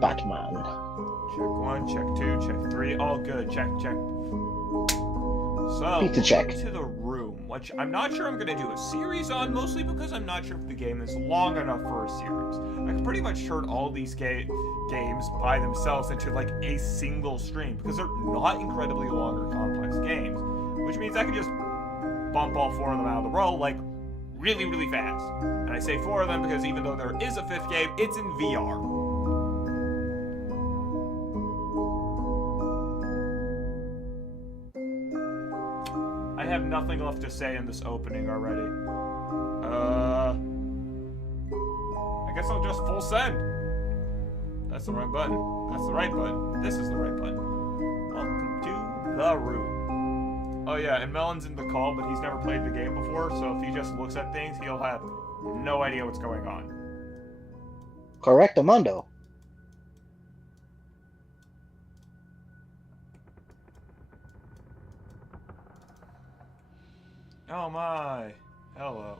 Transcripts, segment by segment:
Batman. Check 1, check 2, check 3. All good. Check, check. So, Pizza check. to the room, which I'm not sure I'm going to do a series on, mostly because I'm not sure if the game is long enough for a series. I can pretty much turn all these games by themselves into like a single stream, because they're not incredibly long or complex games, which means I can just bump all 4 of them out of the row, like, really, really fast. And I say 4 of them because even though there is a 5th game, it's in VR. I have nothing left to say in this opening already. I guess I'll just full send. That's the wrong button. That's the right button. This is the right button. Welcome to the room. Oh yeah, and Melon's in the call, but he's never played the game before, so if he just looks at things, he'll have no idea what's going on. Correct, Amando. Oh my. Hello.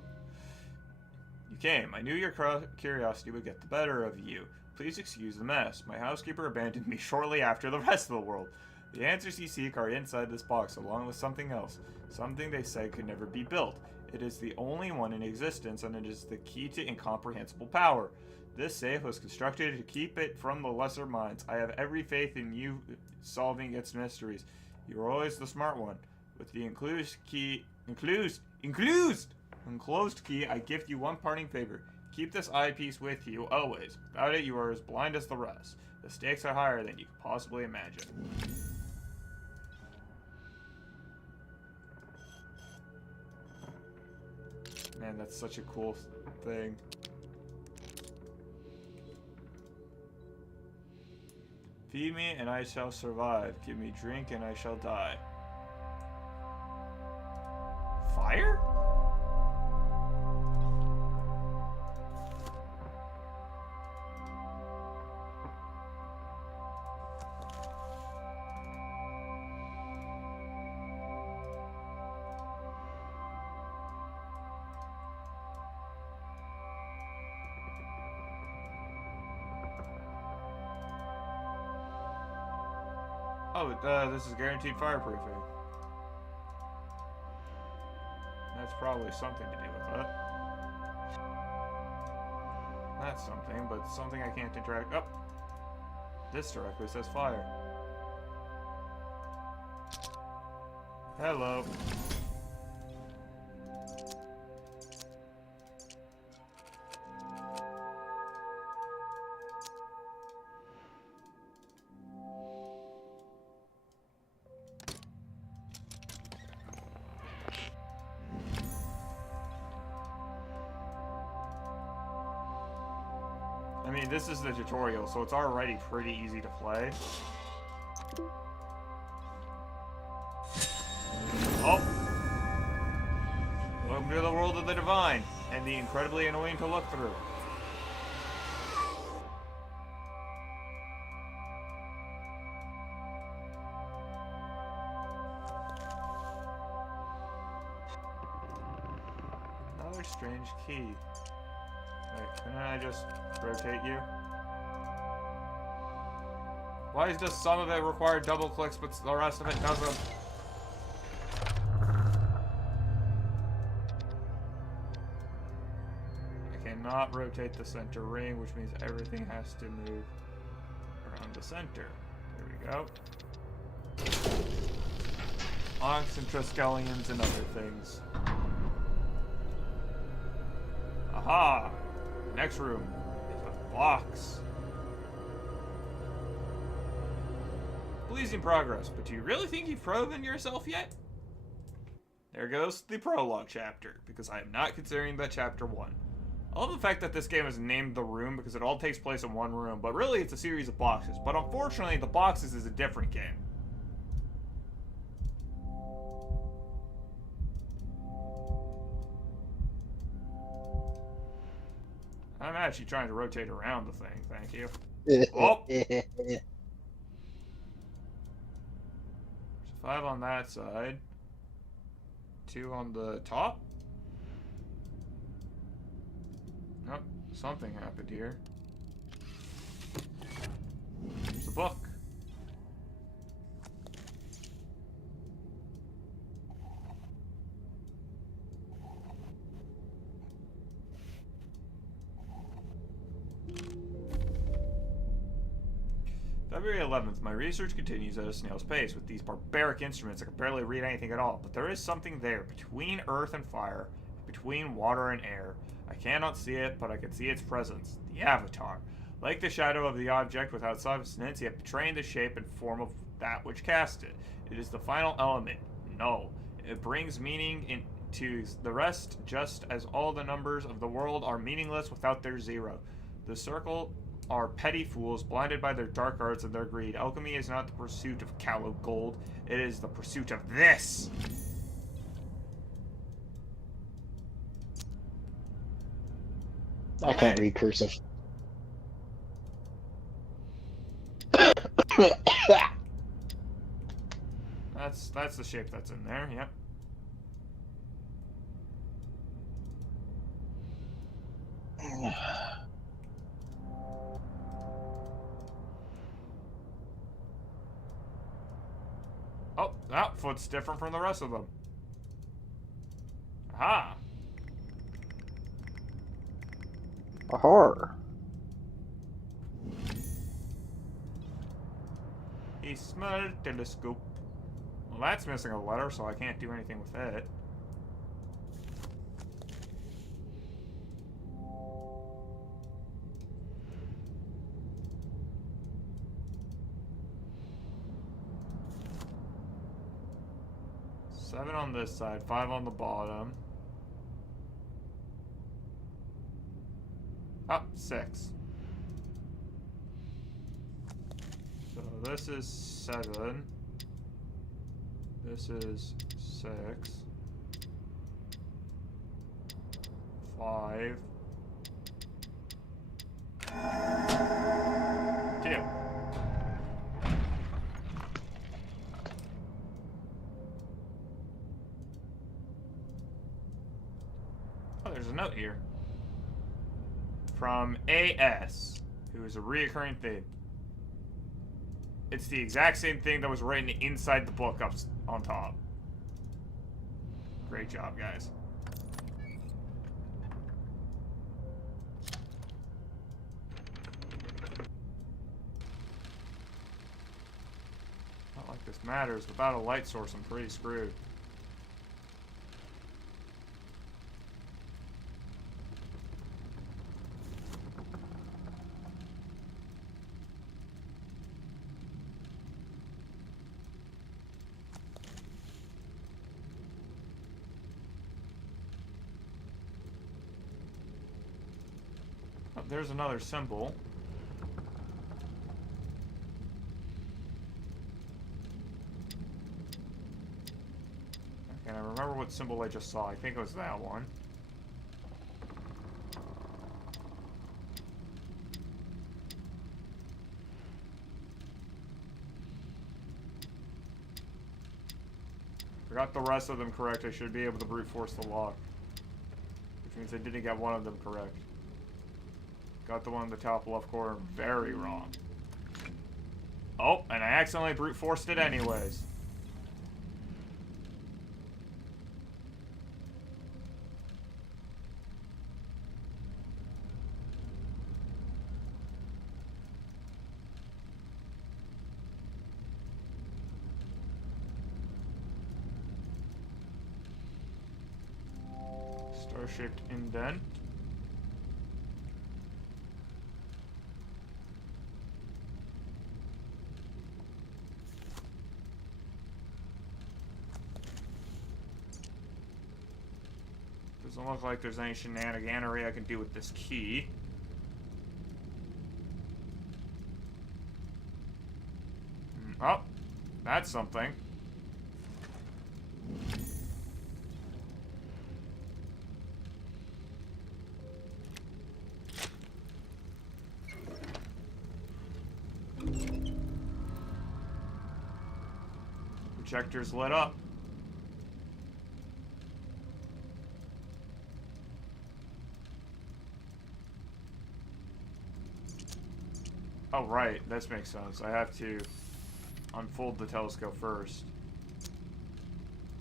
You came. I knew your curiosity would get the better of you. Please excuse the mess. My housekeeper abandoned me shortly after the rest of the world. The answers you seek are inside this box, along with something else. Something they said could never be built. It is the only one in existence, and it is the key to incomprehensible power. This safe was constructed to keep it from the lesser minds. I have every faith in you solving its mysteries. You are always the smart one. With the enclosed key, I gift you one parting favor. Keep this eyepiece with you, always. Without it, you are as blind as the rest. The stakes are higher than you could possibly imagine. Man, that's such a cool thing. Feed me, and I shall survive. Give me drink, and I shall die. Fire? Oh, this is guaranteed fireproofing. That's probably something to do with it. That's something, but something I can't interact. Oh! This directly says fire. Hello. I mean, this is the tutorial, so it's already pretty easy to play. Oh! Welcome to the world of the divine, and the incredibly annoying to look through. Another strange key. Wait, can I just rotate you? Why does some of it require double clicks, but the rest of it doesn't? I cannot rotate the center ring, which means everything has to move around the center. There we go. Onks and Triskelions and other things. Aha! Next room is a box. Pleasing progress, but do you really think you've proven yourself yet? There goes the prologue chapter, because I am not considering that chapter 1. I love the fact that this game is named The Room, because it all takes place in one room, but really it's a series of boxes. But unfortunately, the boxes is a different game. I'm actually trying to rotate around the thing, thank you. Oh! There's 5 on that side. 2 on the top. Nope, something happened here. February 11th, my research continues at a snail's pace. With these barbaric instruments, I can barely read anything at all, but there is something there, between earth and fire, between water and air. I cannot see it, but I can see its presence. The Avatar. Like the shadow of the object without substance, yet betraying the shape and form of that which cast it. It is the final element. No. It brings meaning into the rest, just as all the numbers of the world are meaningless without their zero. The circle are petty fools, blinded by their dark arts and their greed. Alchemy is not the pursuit of callow gold, it is the pursuit of this! I can't read cursive. That's the shape that's in there, yep. Oh, that foot's different from the rest of them. Aha! A horror. A small telescope. Well, that's missing a letter, so I can't do anything with it. Seven on this side, 5 on the bottom. Oh, 6. So this is 7. This is 6. 5. 2. Oh, there's a note here. From AS, who is a reoccurring theme. It's the exact same thing that was written inside the book up on top. Great job, guys. Not like this matters. Without a light source, I'm pretty screwed. Oh, there's another symbol. Okay, I remember what symbol I just saw. I think it was that one. If I got the rest of them correct, I should be able to brute force the lock. Which means I didn't get one of them correct. Got the one in the top left corner very wrong. Oh, and I accidentally brute forced it anyways. Star-shaped indent. Doesn't look like there's any shenaniganery I can do with this key. Oh, that's something. Projector's lit up. Oh, right. This makes sense. I have to unfold the telescope first.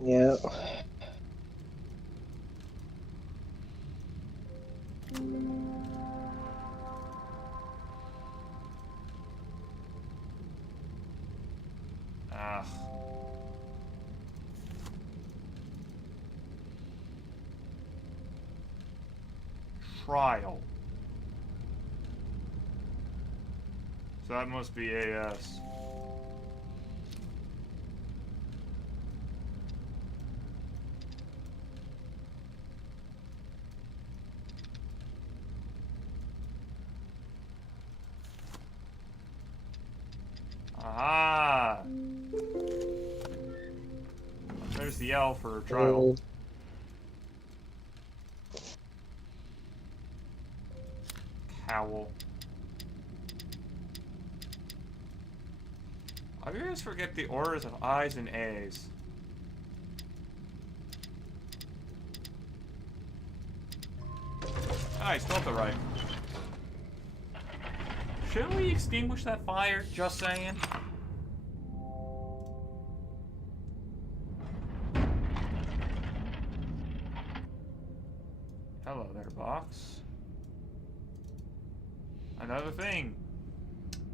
Yeah. trial. So that must be AS. Aha! There's the L for trial. Cowl. I always forget the orders of I's and A's. Ah, I spelled it right. Shouldn't we extinguish that fire? Just saying. Hello there, box. Another thing.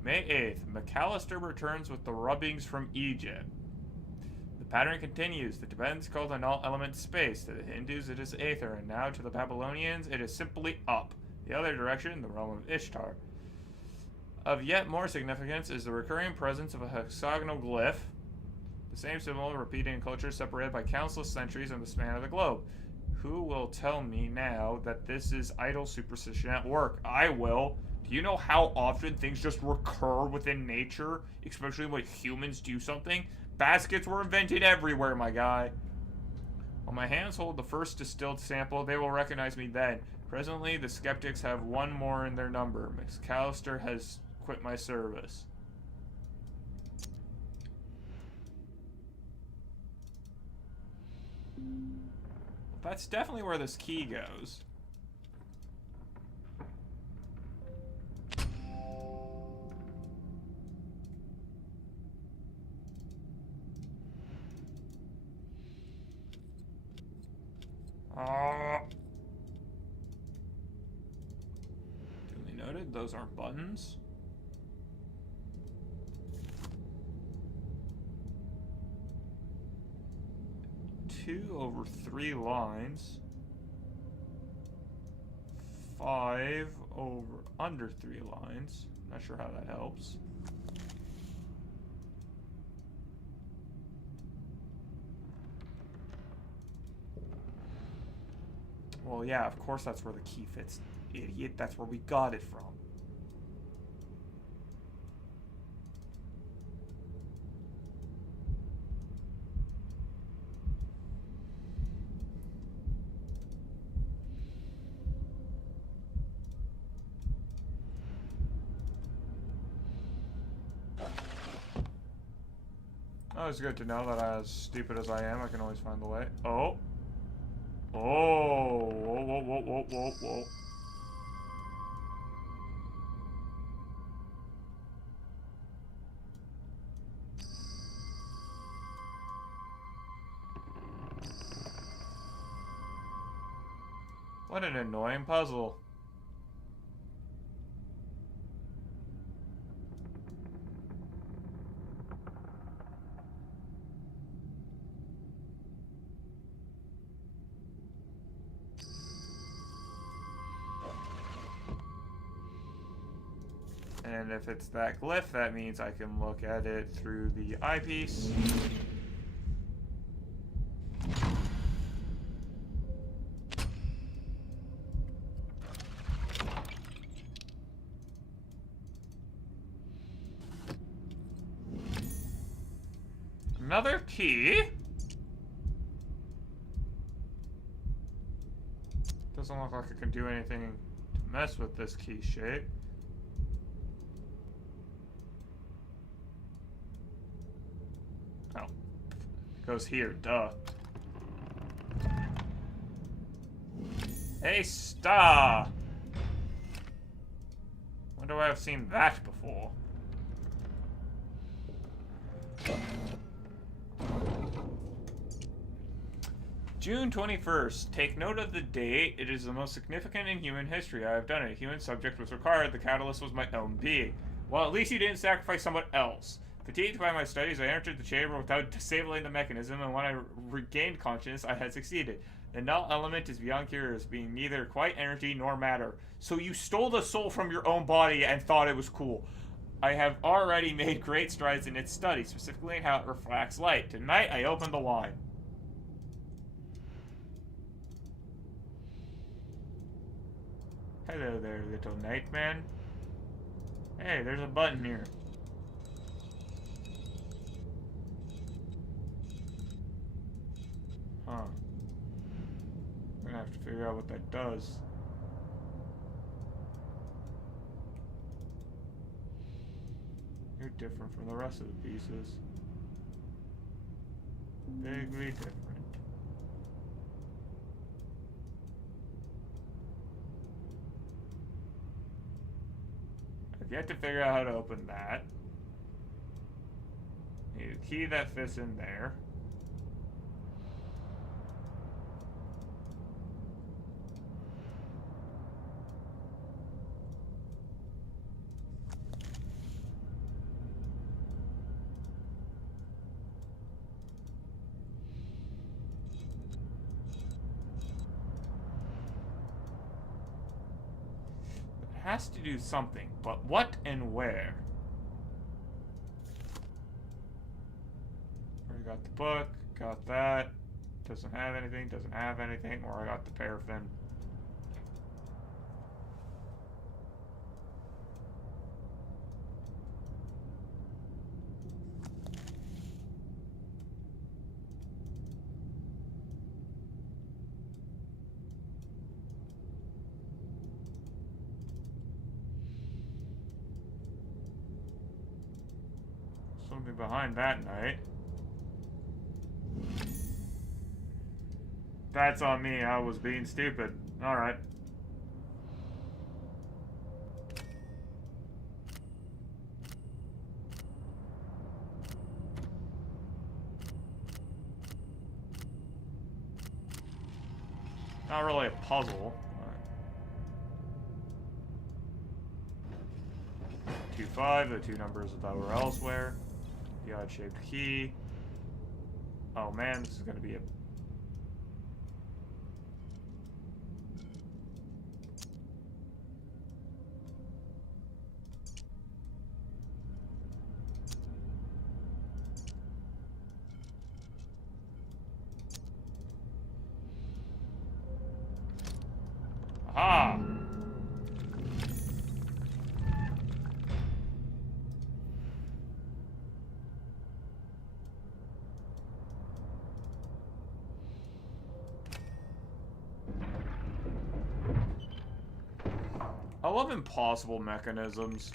May 8th, McAllister returns with the rubbings from Egypt. The pattern continues. The Tibetans call the null element space. To the Hindus, it is aether, and now to the Babylonians, it is simply up. The other direction, the realm of Ishtar. Of yet more significance is the recurring presence of a hexagonal glyph, the same symbol repeated in cultures separated by countless centuries on the span of the globe. Who will tell me now that this is idle superstition at work? I will. Do you know how often things just recur within nature, especially when humans do something? Baskets were invented everywhere, my guy. When my hands hold the first distilled sample, they will recognize me then. Presently, the skeptics have one more in their number. McAllister has quit my service. That's definitely where this key goes. Duly noted, those aren't buttons. Two over 3 lines. 5 over under 3 lines. Not sure how that helps. Well, yeah, of course that's where the key fits, idiot. That's where we got it from. Oh, it's good to know that as stupid as I am, I can always find the way. Oh. Oh. Whoa, whoa, whoa, whoa, whoa, whoa. What an annoying puzzle. And if it's that glyph, that means I can look at it through the eyepiece. Another key? Doesn't look like I can do anything to mess with this key shape. Oh. Goes here, duh. Hey, star! When do I have seen that before? June 21st. Take note of the date. It is the most significant in human history. I have done it. A human subject was required. The catalyst was my own being. Well, at least you didn't sacrifice someone else. Fatigued by my studies, I entered the chamber without disabling the mechanism, and when I regained consciousness, I had succeeded. The null element is beyond curious, being neither quite energy nor matter. So you stole the soul from your own body and thought it was cool. I have already made great strides in its study, specifically in how it refracts light. Tonight, I opened the wine. Hello there, little nightman. Hey, there's a button here. Huh. We're gonna have to figure out what that does. You're different from the rest of the pieces. Vaguely different. I've yet to figure out how to open that. Need a key that fits in there. Has to do something, but what and where? Already got the book, got that. Doesn't have anything, doesn't have anything, or I got the paraffin. Something behind that night. That's on me, I was being stupid. Alright. Not really a puzzle. 2-5, the two numbers that were elsewhere. The odd-shaped key. Oh man, this is gonna be a... Aha! I love impossible mechanisms.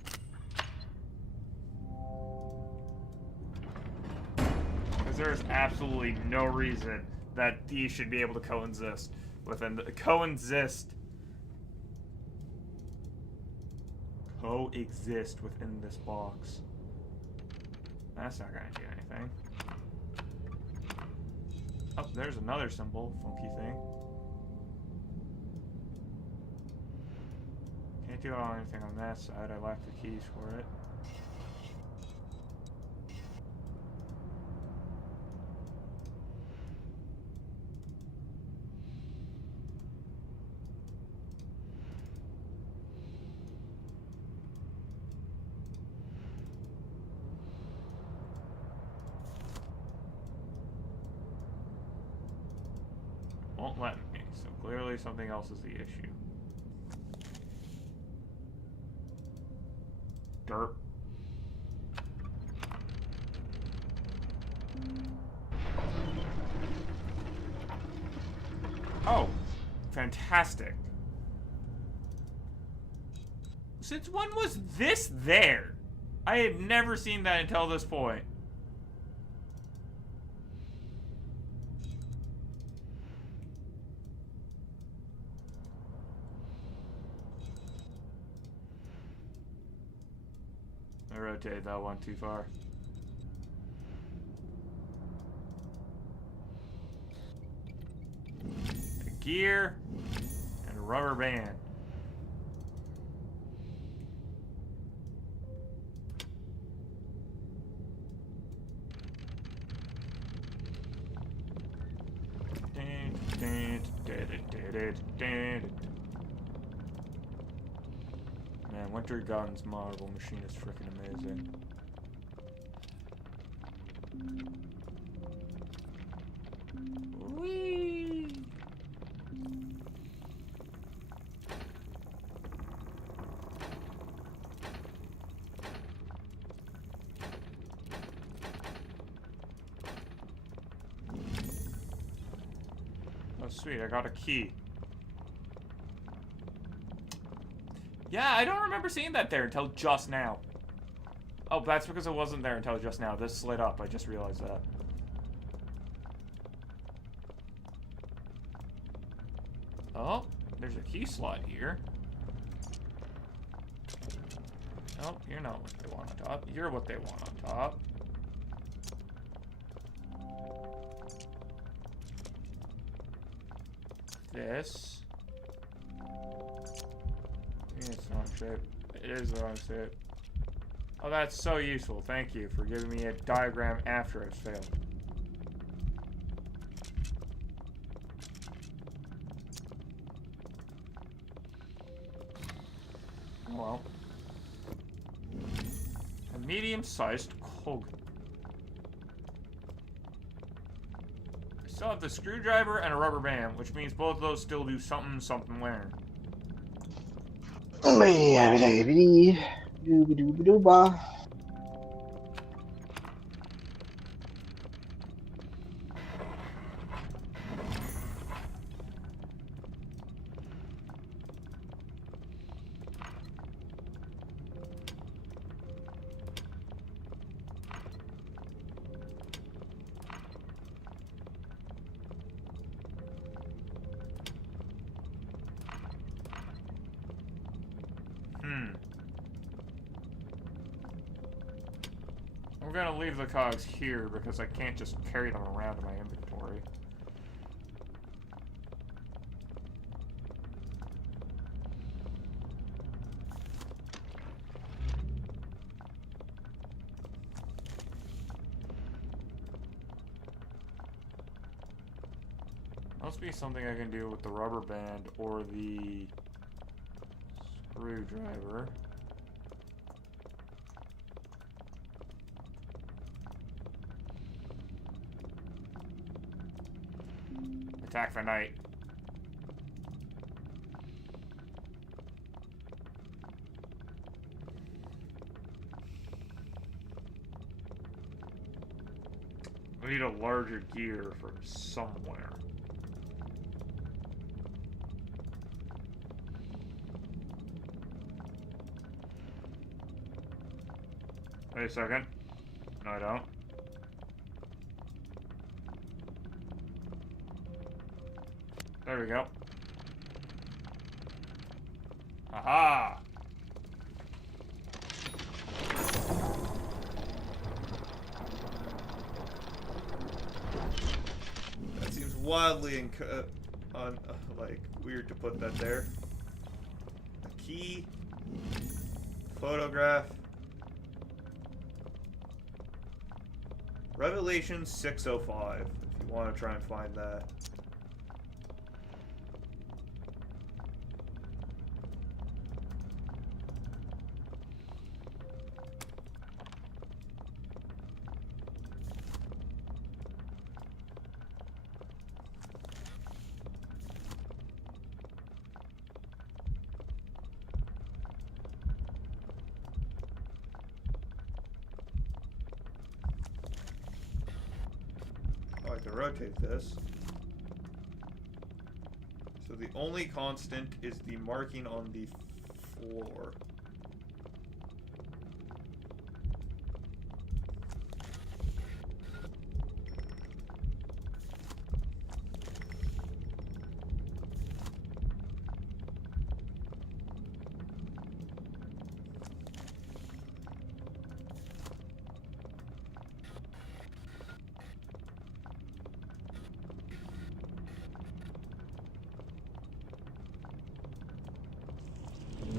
Because there's absolutely no reason that these should be able to coexist within the coexist within this box. That's not gonna do anything. Oh, there's another symbol, funky thing. Can't do anything on that side. I lack the keys for it. Won't let me, so clearly something else is the issue. Derp. Oh, fantastic. Since when was this there? I had never seen that until this point. I rotated that one too far. A gear and a rubber band. Man, Winter Gun's Marble Machine is freaking amazing. Whee! Oh, sweet, I got a key. Yeah, I don't remember seeing that there until just now. Oh, that's because it wasn't there until just now. This slid up, I just realized that. Oh, there's a key slot here. Oh, you're not what they want on top. You're what they want on top. This. It's the wrong shape. It is the wrong shape. Oh, that's so useful. Thank you for giving me a diagram after it's failed. Well. A medium-sized Kogan. I still have the screwdriver and a rubber band, which means both of those still do something there. Dooba. I'm gonna leave the cogs here because I can't just carry them around in my inventory. Must be something I can do with the rubber band or the screwdriver. Attack for night. I need a larger gear from somewhere. Wait a second. No, I don't. There we go. Aha! That seems wildly like weird to put that there. A key, photograph, Revelation 605. If you want to try and find that. I can rotate this. So the only constant is the marking on the floor.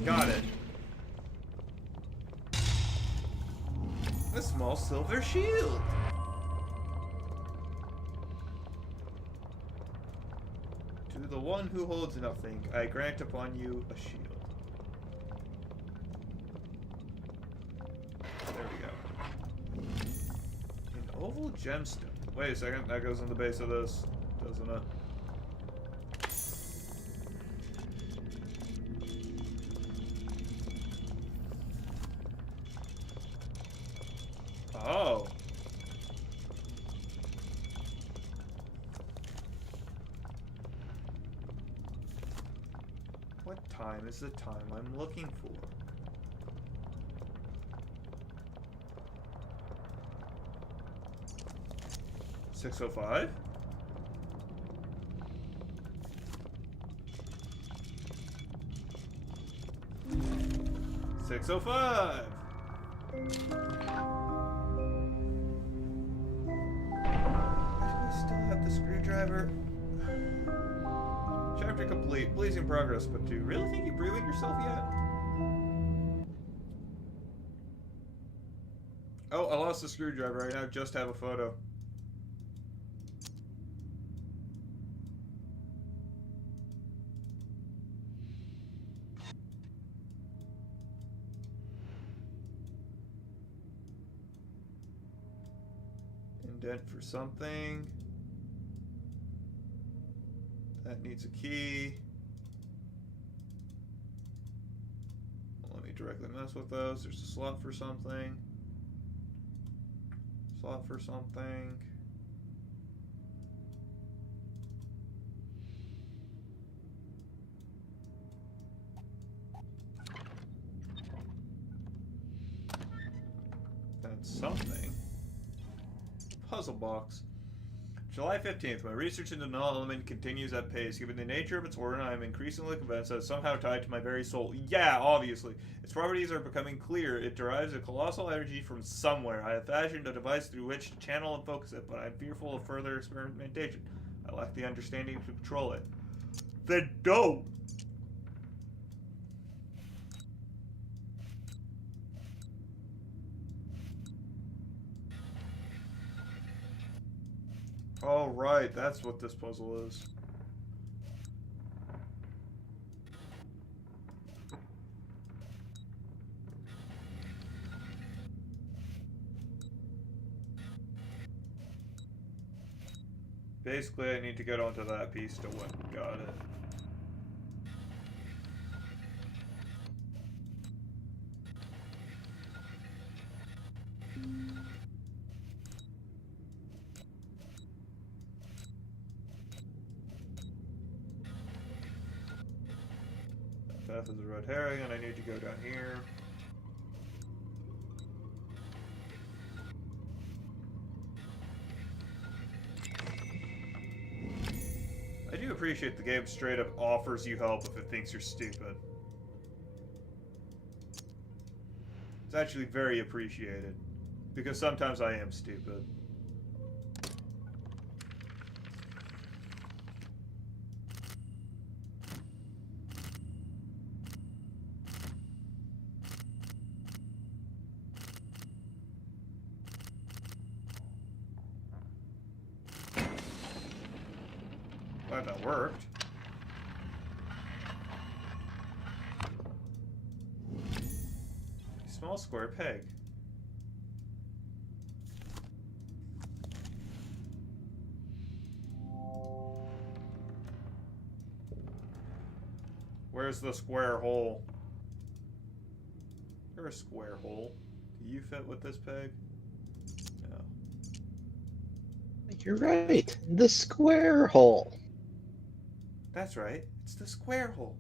Got it. A small silver shield. To the the one who holds nothing, I grant upon you a shield. There we go. An oval gemstone. Wait a second, that goes on the base of this, doesn't it? Oh. What time is the time I'm looking for? $6:05? $6:05! Still have the screwdriver. Chapter complete. Pleasing progress, but do you really think you're proving yourself yet? Oh, I lost the screwdriver. I now just have a photo. Indent for something. That needs a key. Let me directly mess with those. There's a slot for something. Slot for something. That's something. Puzzle box. July 15th. My research into null element continues at pace. Given the nature of its origin, I am increasingly convinced that it's somehow tied to my very soul. Yeah, obviously. Its properties are becoming clear. It derives a colossal energy from somewhere. I have fashioned a device through which to channel and focus it, but I'm fearful of further experimentation. I lack the understanding to control it. Then don't! Oh, right, that's what this puzzle is. Basically, I need to get onto that piece to win. Got it. That path is a red herring, and I need to go down here. I do appreciate the game straight up offers you help if it thinks you're stupid. It's actually very appreciated. Because sometimes I am stupid. Glad that worked. A small square peg. Where's the square hole? You're a square hole. Do you fit with this peg? No. You're right. The square hole. That's right. It's the square hole.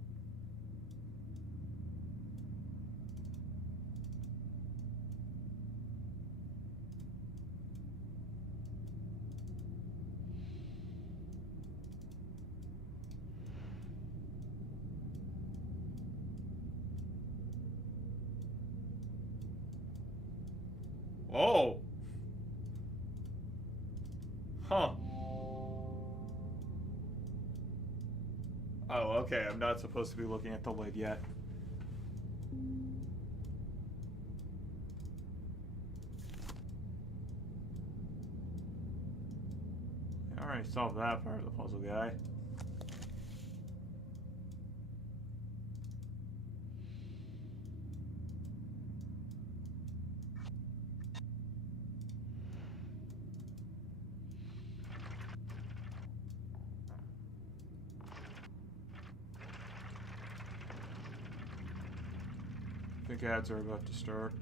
Oh. Huh. Oh, okay. I'm not supposed to be looking at the lid yet. I already solved that part of the puzzle, guy. think ads are about to start.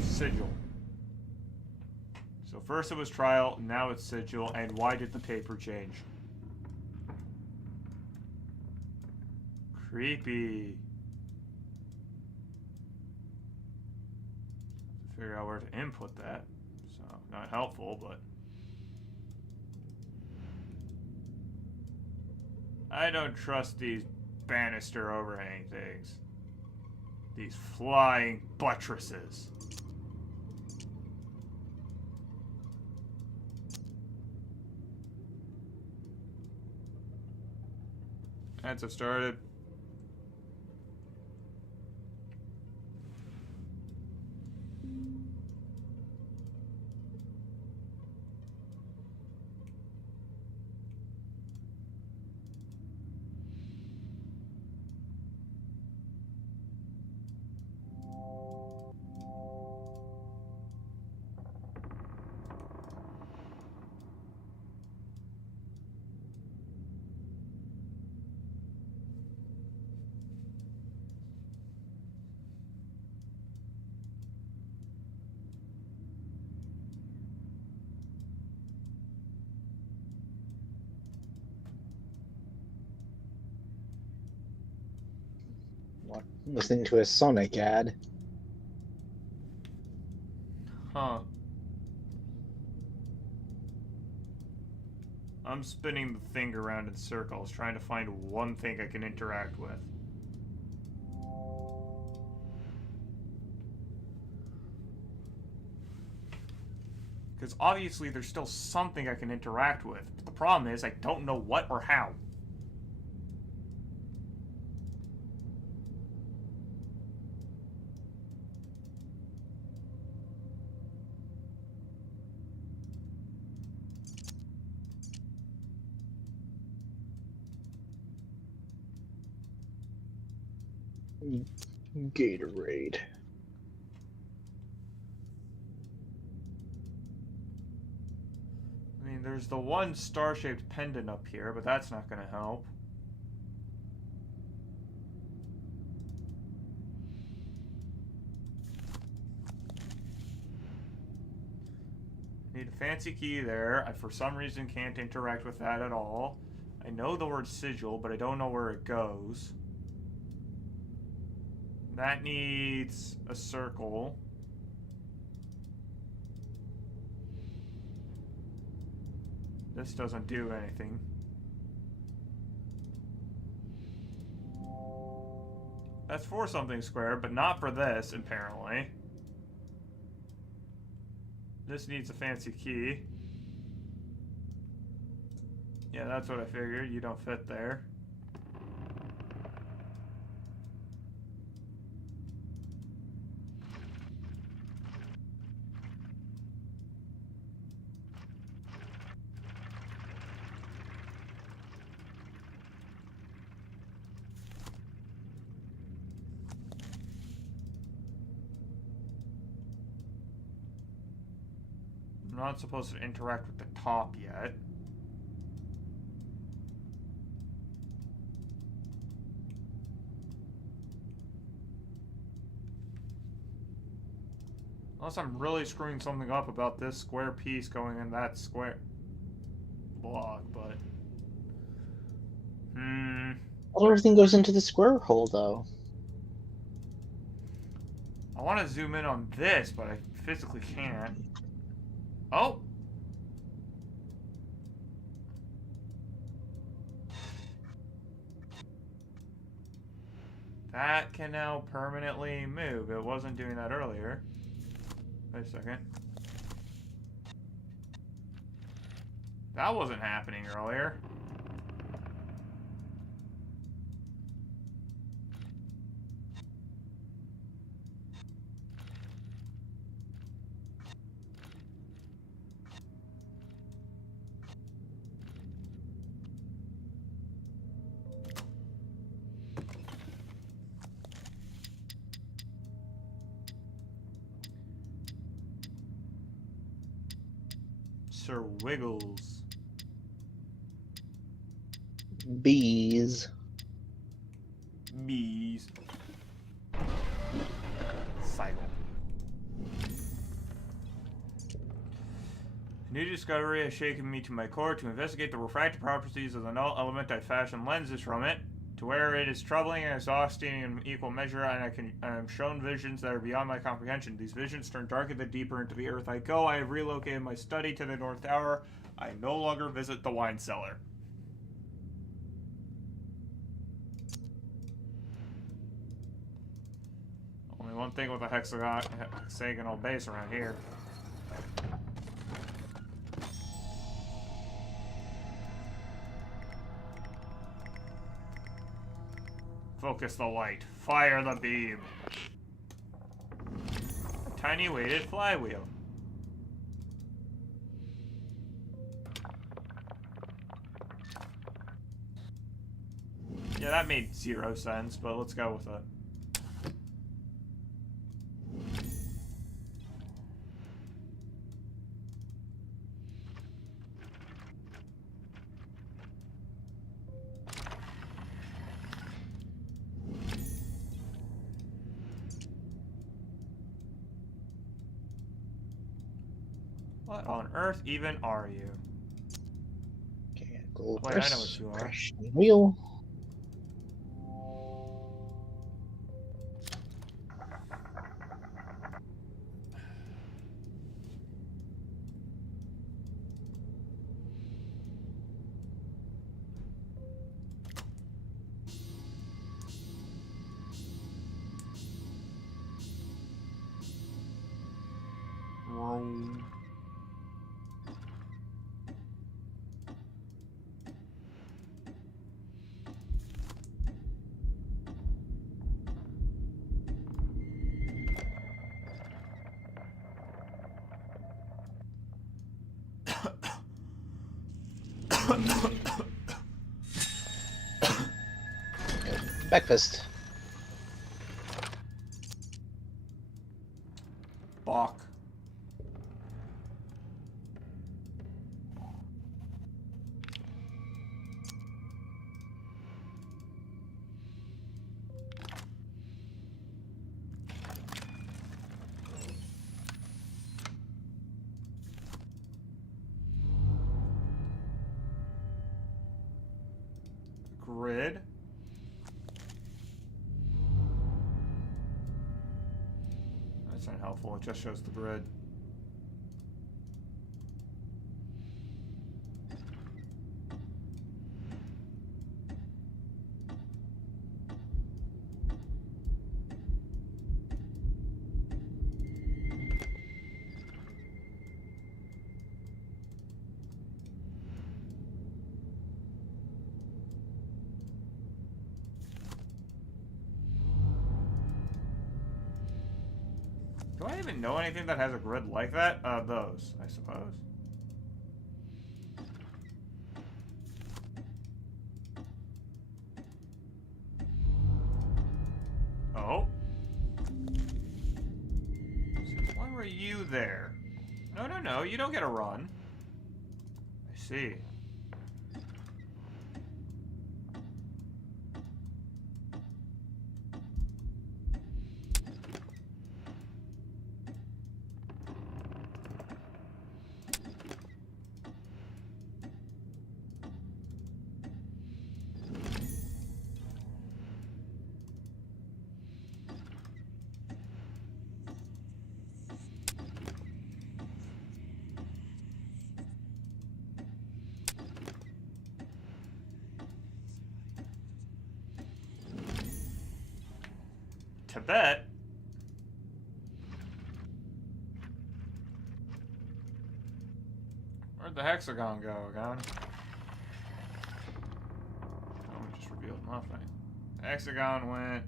Sigil. So first it was trial, now it's sigil, and why did the paper change? Creepy. Figure out where to input that. So, not helpful, but... I don't trust these banister overhang things. These flying buttresses. Ads have started. Listening to a Sonic ad. Huh. I'm spinning the thing around in circles, trying to find one thing I can interact with. Because obviously there's still something I can interact with, but the problem is I don't know what or how. Gatorade. I mean, there's the one star-shaped pendant up here, but that's not going to help. Need a fancy key there. I, for some reason, can't interact with that at all. I know the word sigil, but I don't know where it goes. That needs a circle. This doesn't do anything. That's for something square, but not for this, apparently. This needs a fancy key. Yeah, that's what I figured. You don't fit there. I'm not supposed to interact with the top yet. Unless I'm really screwing something up about this square piece going in that square block, but... Well, everything goes into the square hole, though. I want to zoom in on this, but I physically can't. Oh! That can now permanently move. It wasn't doing that earlier. Wait a second. That wasn't happening earlier. Sir Wiggles. Bees. Bees. Cycle. A new discovery has shaken me to my core. To investigate the refractive properties of the null element, I fashion lenses from it. To where it is troubling and exhausting in equal measure, and I am shown visions that are beyond my comprehension. These visions turn darker the deeper into the earth I go. I have relocated my study to the North Tower. I no longer visit the wine cellar. Only one thing with a hexagonal base around here. Focus the light. Fire the beam. A tiny weighted flywheel. Yeah, that made 0 sense, but let's go with it. What on earth even are you? Okay, gold Wait, I know what you are. Crash wheel. Roll. Breakfast. Bach. Grid. That's not helpful, it just shows the grid. Do I even know anything that has a grid like that? Those, I suppose. Oh? Since when were you there? No, you don't get a run. I see. Tibet? Where'd the hexagon go, Gon? Oh, we just revealed nothing. Hexagon went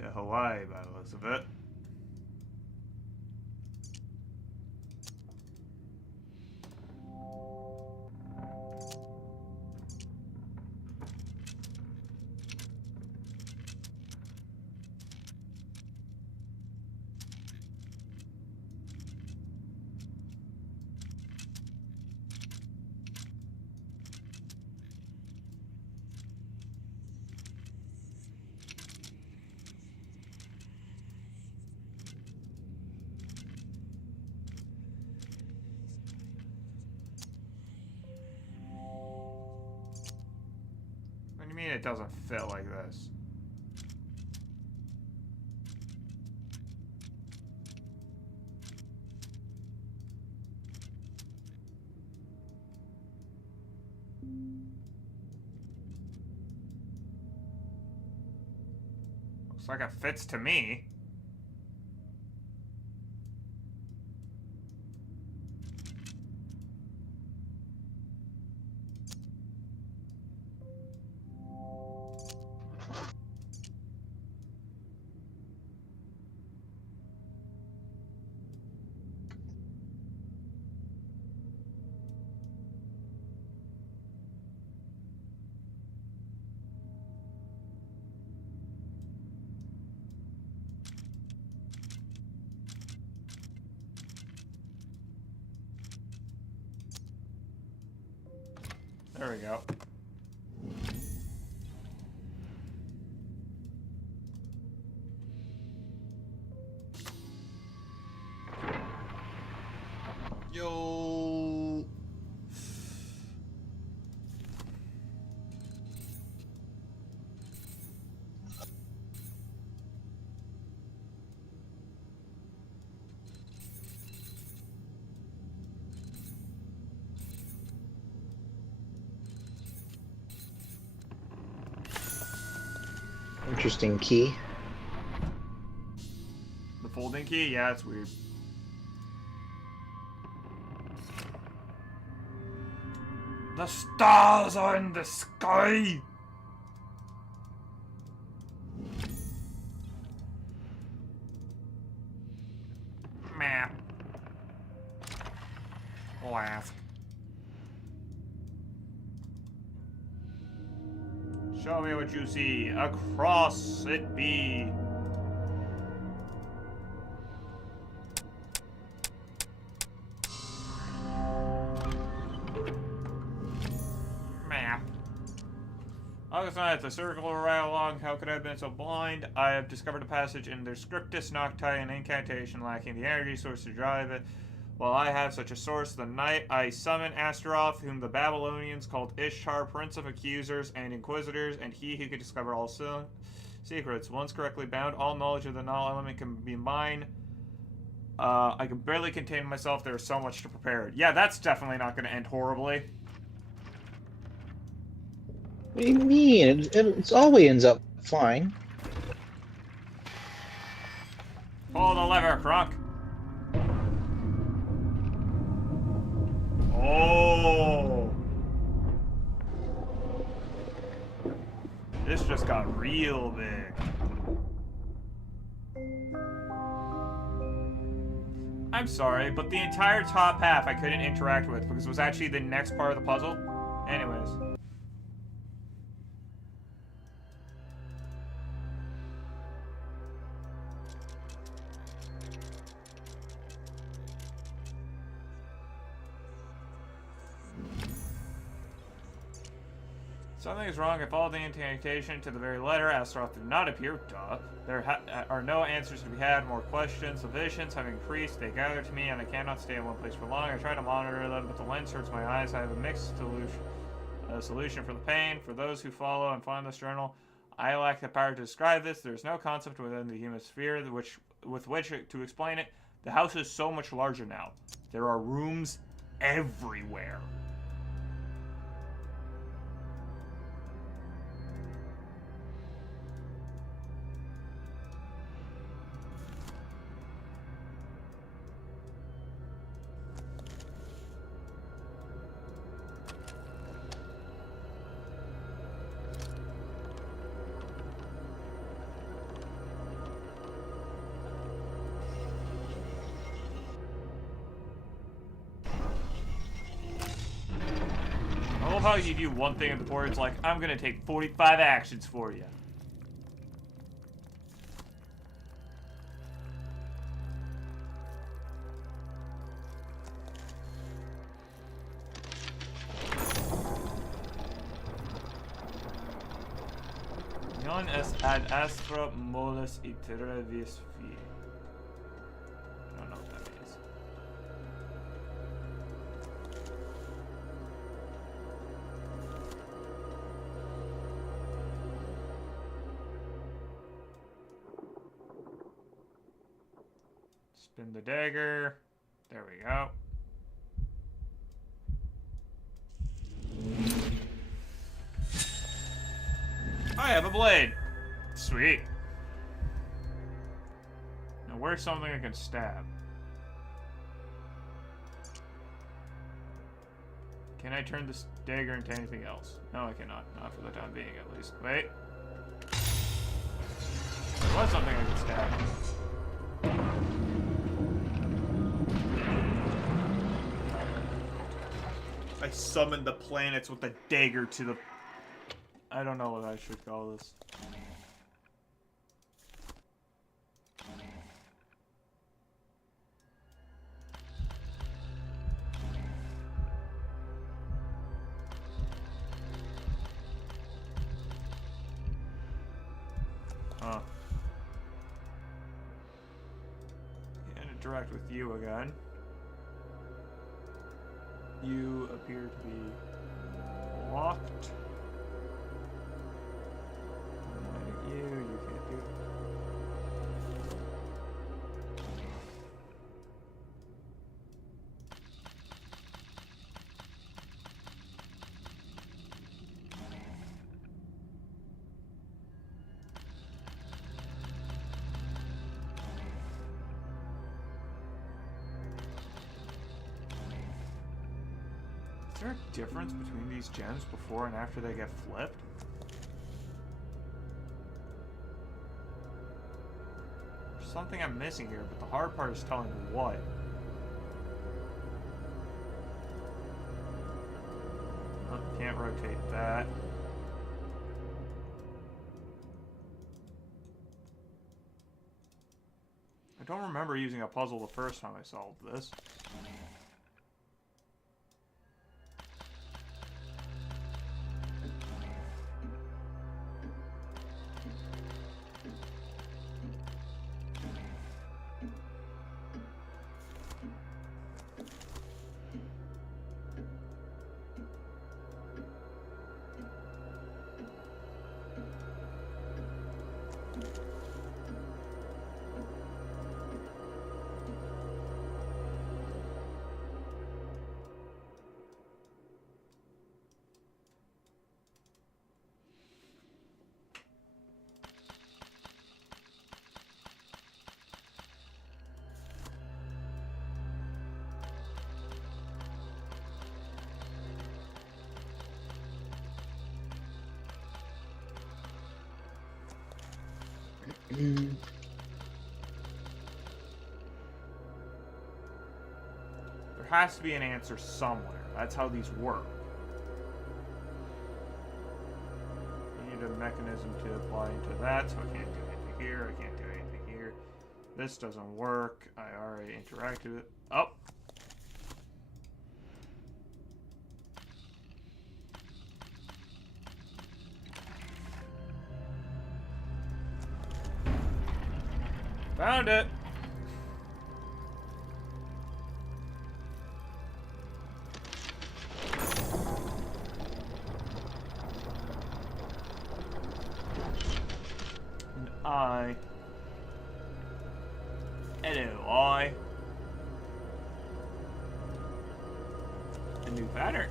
to Hawaii by the looks of it. mean it doesn't fit like this? Looks like it fits to me. There we go. Yo. Interesting key. The folding key? Yeah, it's weird. The stars are in the sky! Map. I'll ask. Show me what you see. Across it be. Map. August 9th, a circle right along. How could I have been so blind? I have discovered a passage in their Scriptus Nocti, an incantation lacking the energy source to drive it. While I have such a source, the night I summon Astaroth, whom the Babylonians called Ishtar, Prince of Accusers and Inquisitors, and he who can discover all secrets. Once correctly bound, all knowledge of the null element can be mine. I can barely contain myself. There is so much to prepare. Yeah, that's definitely not going to end horribly. What do you mean? It always ends up fine. Pull the lever, Crunk. Oh! This just got real big. I'm sorry, but the entire top half I couldn't interact with because it was actually the next part of the puzzle. Anyways. Something is wrong. I followed the incantation to the very letter. Astaroth did not appear. Duh. There are no answers to be had. More questions. The visions have increased. They gather to me, and I cannot stay in one place for long. I try to monitor them, but the lens hurts my eyes. I have a mixed solution for the pain. For those who follow and find this journal, I lack the power to describe this. There is no concept within the human sphere with which to explain it. The house is so much larger now. There are rooms everywhere. I love how you do one thing at the board, it's like, I'm gonna take 45 actions for you. Non est ad astra mollis iter vis fi. I don't know what that means. Spin the dagger. There we go. I have a blade. Sweet. Now where's something I can stab? Can I turn this dagger into anything else? No, I cannot. Not for the time being, at least. Wait. There was something I could stab. I summoned the planets with the dagger to the... I don't know what I should call this. Huh. Can't interact with you again. You appear to be locked. You can't do it. Is there a difference between these gems before and after they get flipped? There's something I'm missing here, but the hard part is telling me what. Oh, can't rotate that. I don't remember using a puzzle the first time I solved this. There has to be an answer somewhere. That's how these work. I need a mechanism to apply into that, so I can't do anything here. I can't do anything here. This doesn't work. I already interacted with it. Oh! Found it! And I... Hello, I... A new pattern.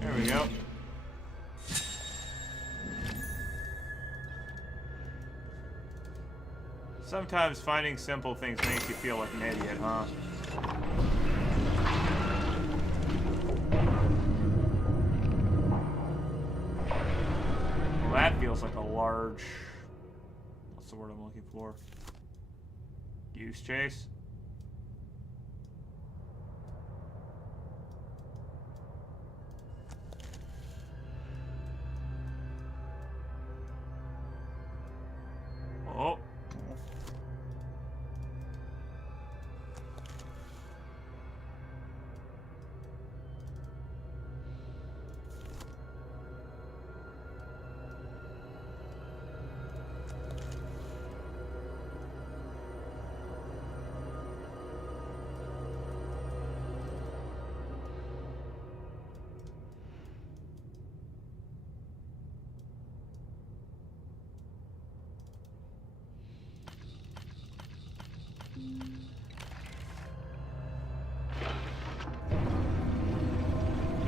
There we go. Sometimes finding simple things makes you feel like an idiot, huh? Well, that feels like a large... What's the word I'm looking for? Use chase? Oh.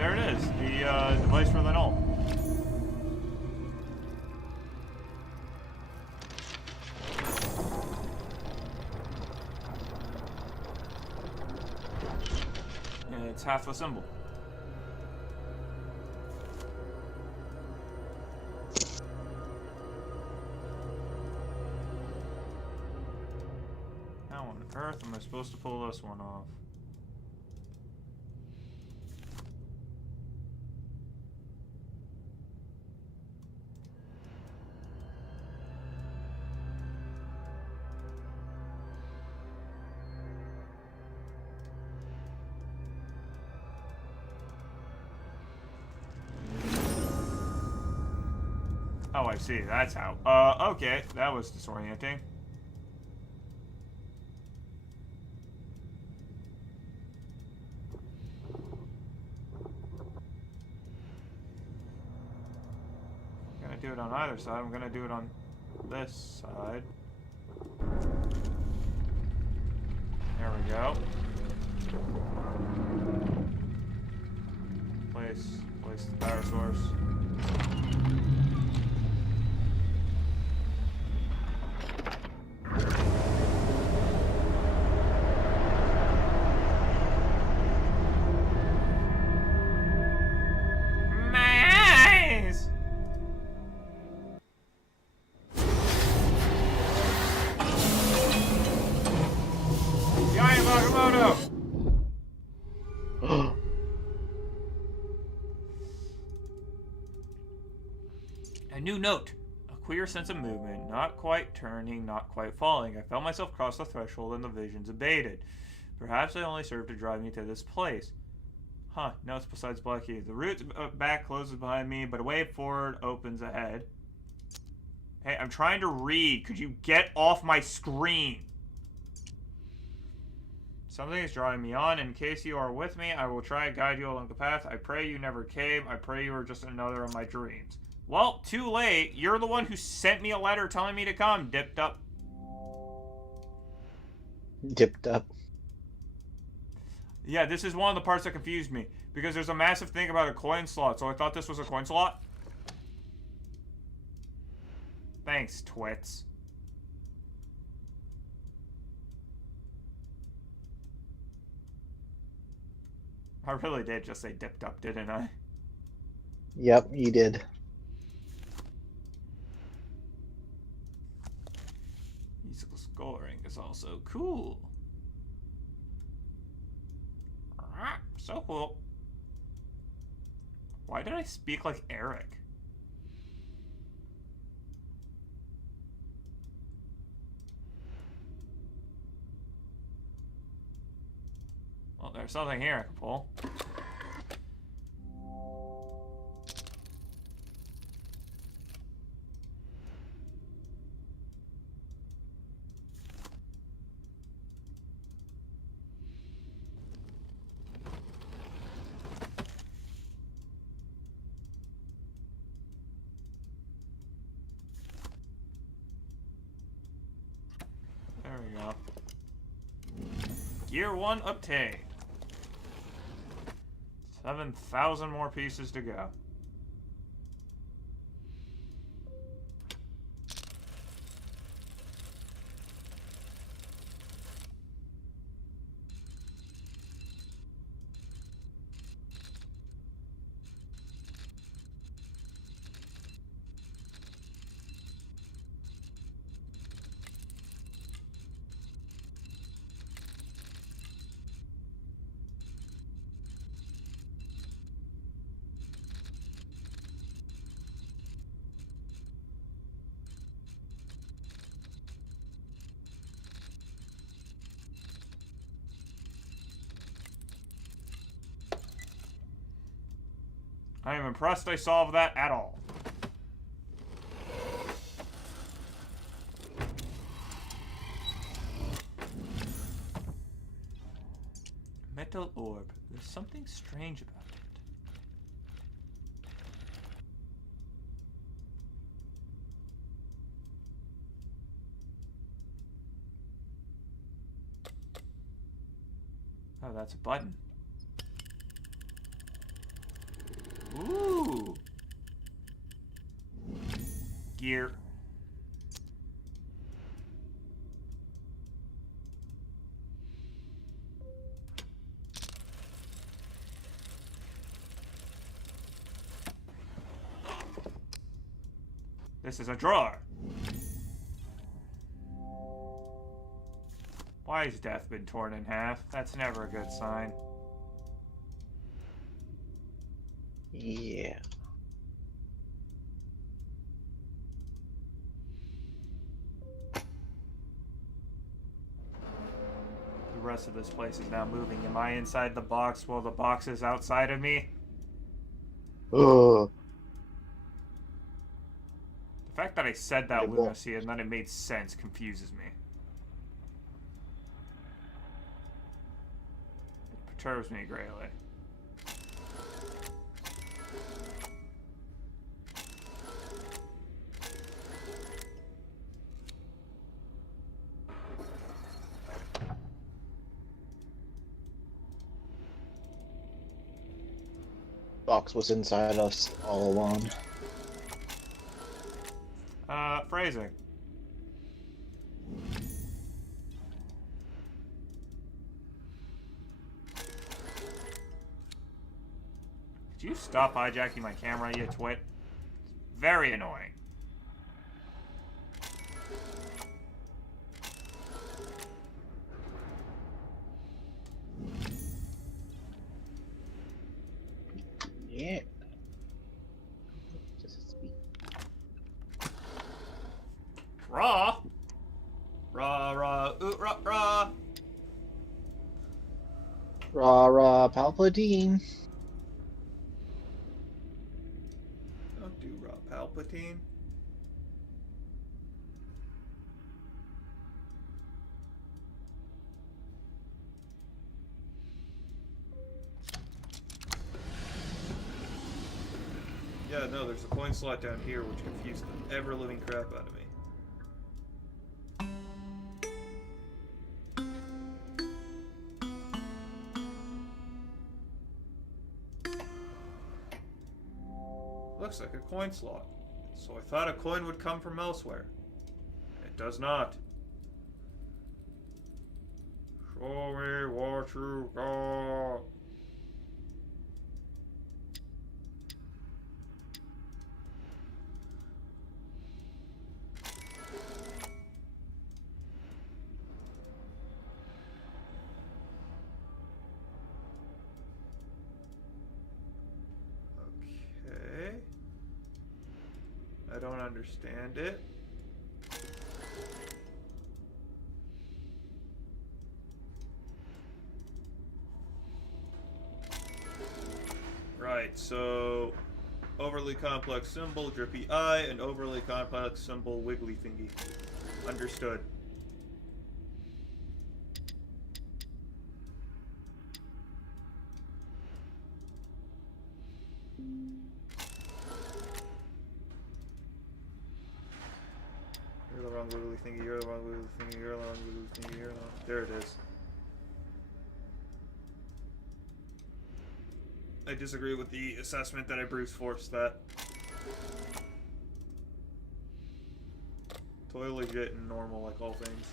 there it is. The device for the null. And it's half a symbol. How on earth am I supposed to pull this one off? Oh, I see. That's how. Okay. That was disorienting. I'm gonna do it on either side. I'm gonna do it on this side. There we go. Place the power source. A new note. A queer sense of movement. Not quite turning, not quite falling. I felt myself cross the threshold and the visions abated. Perhaps they only served to drive me to this place. Huh, notes besides Black-Key. The route back closes behind me, but a way forward opens ahead. Hey, I'm trying to read. Could you get off my screen? Something is drawing me on. In case you are with me, I will try to guide you along the path. I pray you never came. I pray you are just another of my dreams. Well, too late. You're the one who sent me a letter telling me to come, Dipped Up. Dipped up. Yeah, this is one of the parts that confused me. Because there's a massive thing about a coin slot, so I thought this was a coin slot. Thanks, twits. I really did just say dipped up, didn't I? Yep, you did. Musical scoring is also cool. So cool. Why did I speak like Eric? Well, there's something here I can pull. There we go. Gear 1 obtained. 7,000 more pieces to go. I am impressed I solved that at all. Metal orb. There's something strange about it. Oh, that's a button. Ooh. Gear. This is a drawer. Why has death been torn in half? That's never a good sign. Yeah. The rest of this place is now moving. Am I inside the box while the box is outside of me? Ugh. The fact that I said that It won't. lunacy and then it made sense confuses me. It perturbs me greatly. Box was inside us all along. Phrasing. Could you stop hijacking my camera, you twit? It's very annoying. Yeah. Just speak. Raw! Rah, ooh, rah, rah! Rah rah Palpatine. Don't do Raw Palpatine. Yeah, no, there's a coin slot down here which confused the ever-living crap out of me. Looks like a coin slot. So I thought a coin would come from elsewhere. It does not. Show me what you got. Okay. I don't understand it. Right, so overly complex symbol, drippy eye, and overly complex symbol, wiggly thingy. Understood. You're the wrong wiggly thingy, you're the wrong wiggly thingy, you're the wrong wiggly thingy, you're the wrong... There it is. I disagree with the assessment that I brute forced that. Totally legit and normal like all things.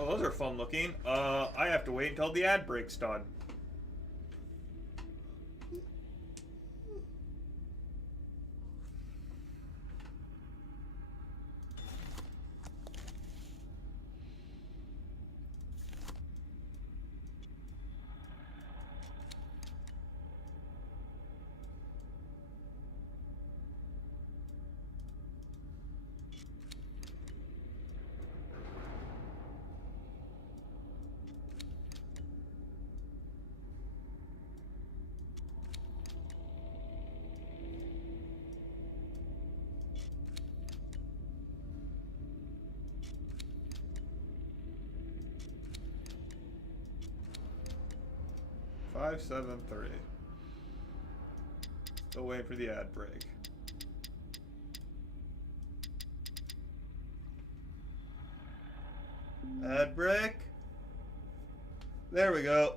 Oh, those are fun looking. I have to wait until the ad break's done. Five, 7, 3. Still waiting for the ad break. Ad break. There we go.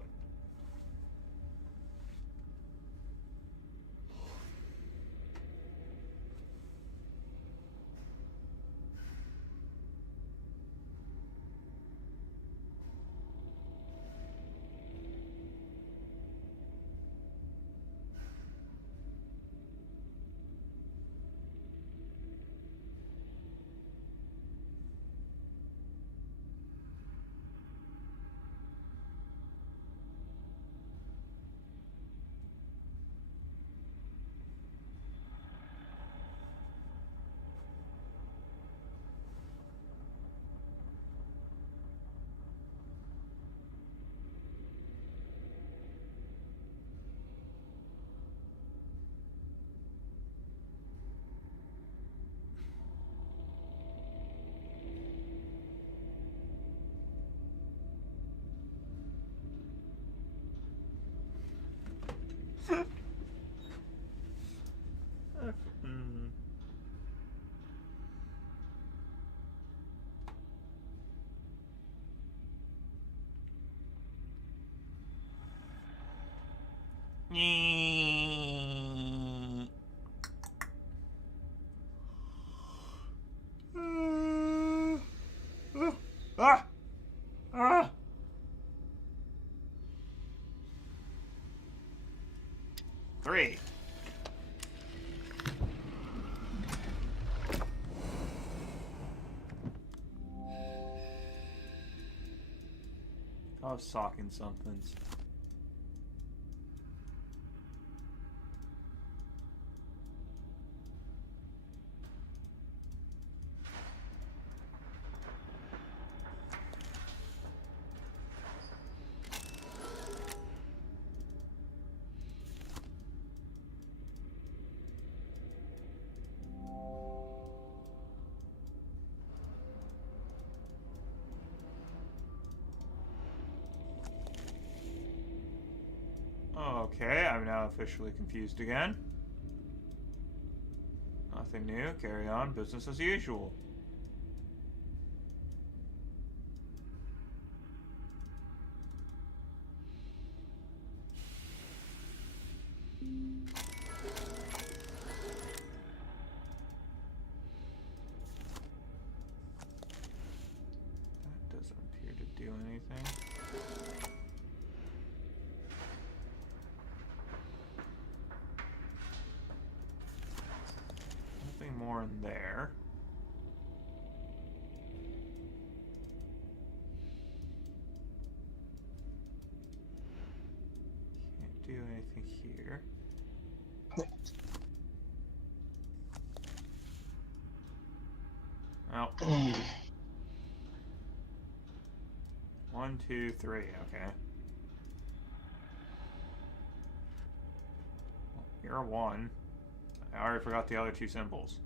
Ah! Ah! Three. I was socking somethings. Okay, I'm now officially confused again. Nothing new. Carry on. Business as usual. That doesn't appear to do anything. Nothing more in there. Can't do anything here. Oh. 1, 2, 3. Okay. Well, you're 1. I already forgot the other 2 symbols.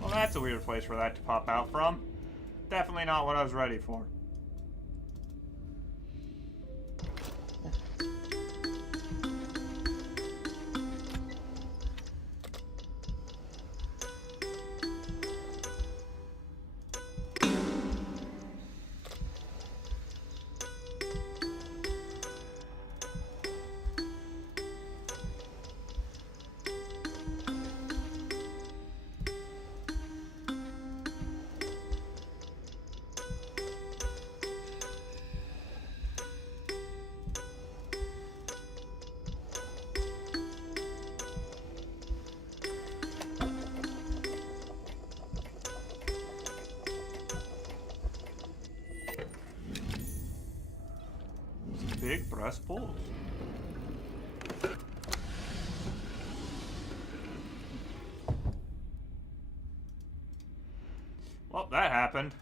Well, that's a weird place for that to pop out from. Definitely not what I was ready for. Big brass balls. Well, that happened.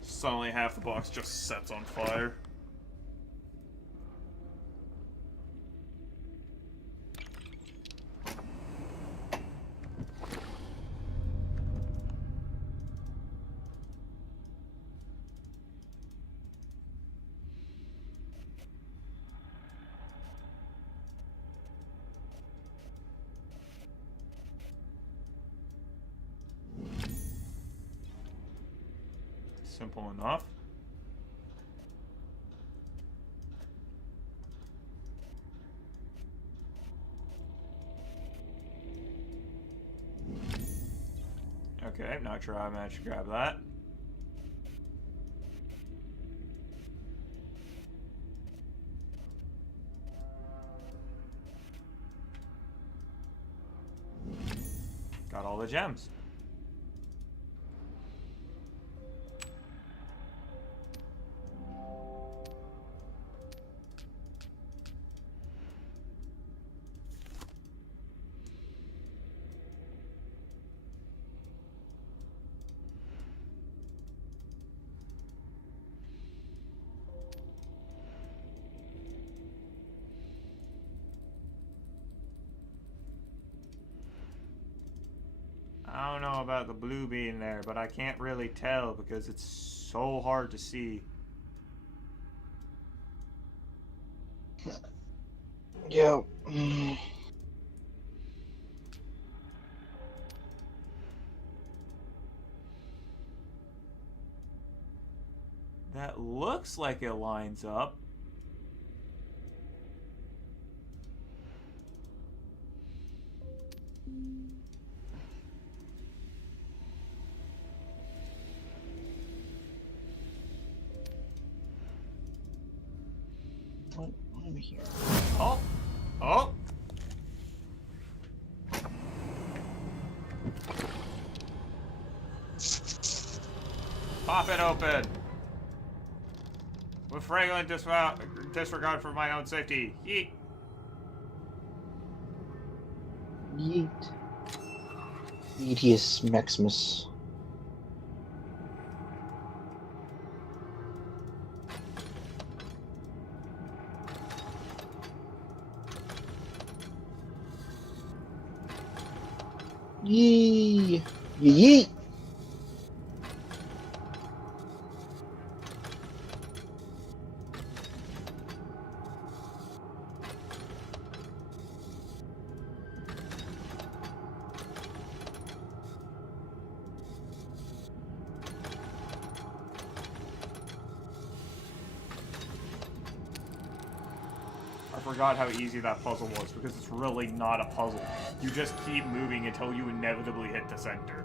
Suddenly half the box just sets on fire. Simple enough. Okay, not sure how I managed to grab that. Got all the gems. I don't know about the blue being there, but I can't really tell because it's so hard to see. Yeah. That looks like it lines up. What am I here? Oh! Oh! Pop it open! With fragrant disregard for my own safety. Yeet! Yeet. Yeetius Maximus. Yee! Yeet! I forgot how easy that puzzle was because it's really not a puzzle. You just keep moving until you inevitably hit the center.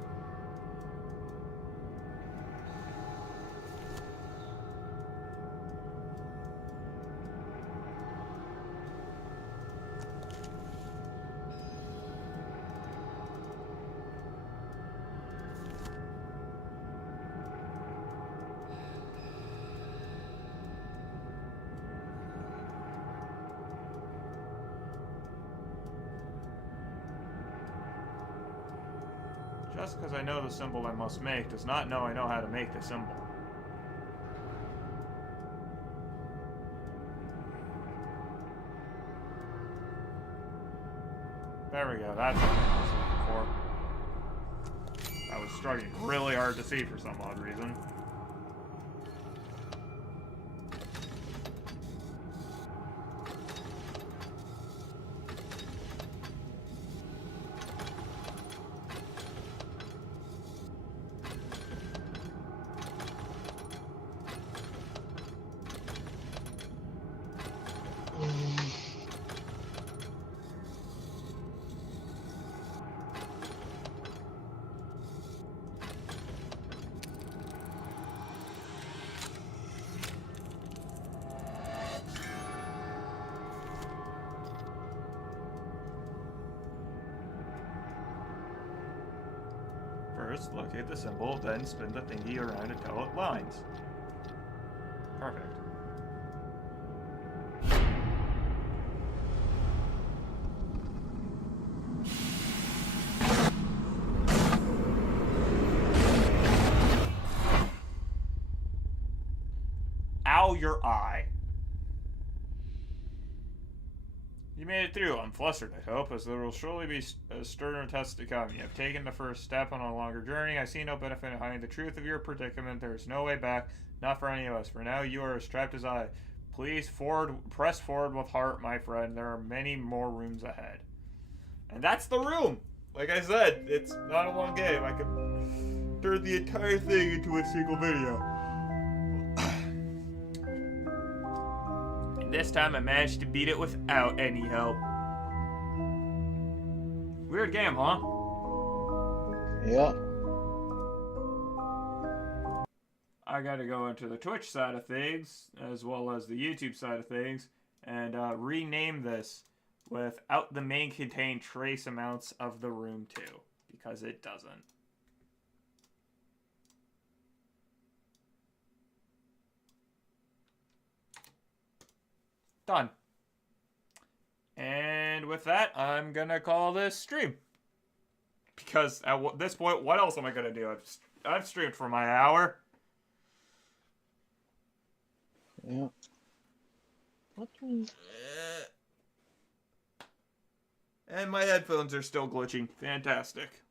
Just because I know the symbol I must make does not know I know how to make the symbol. There we go, that's what I was looking for. I was struggling really hard to see for some odd reason. First, locate the symbol, then spin the thingy around until it lines. Perfect. Ow, your eye. You made it through. I'm flustered, I hope, as there will surely be a sterner test to come. You have taken the first step on a longer journey. I see no benefit in hiding the truth of your predicament. There is no way back, not for any of us. For now, you are as trapped as I. Please press forward with heart, my friend. There are many more rooms ahead. And that's the room! Like I said, it's not a long game. I could turn the entire thing into a single video. This time I managed to beat it without any help. Weird game, huh? Yeah. I gotta go into the Twitch side of things, as well as the YouTube side of things, and rename this without the main contain trace amounts of the room too, because it doesn't. Done. And with that, I'm gonna call this stream. Because at this point, what else am I gonna do? I've streamed for my hour. Yeah. What do And my headphones are still glitching. Fantastic.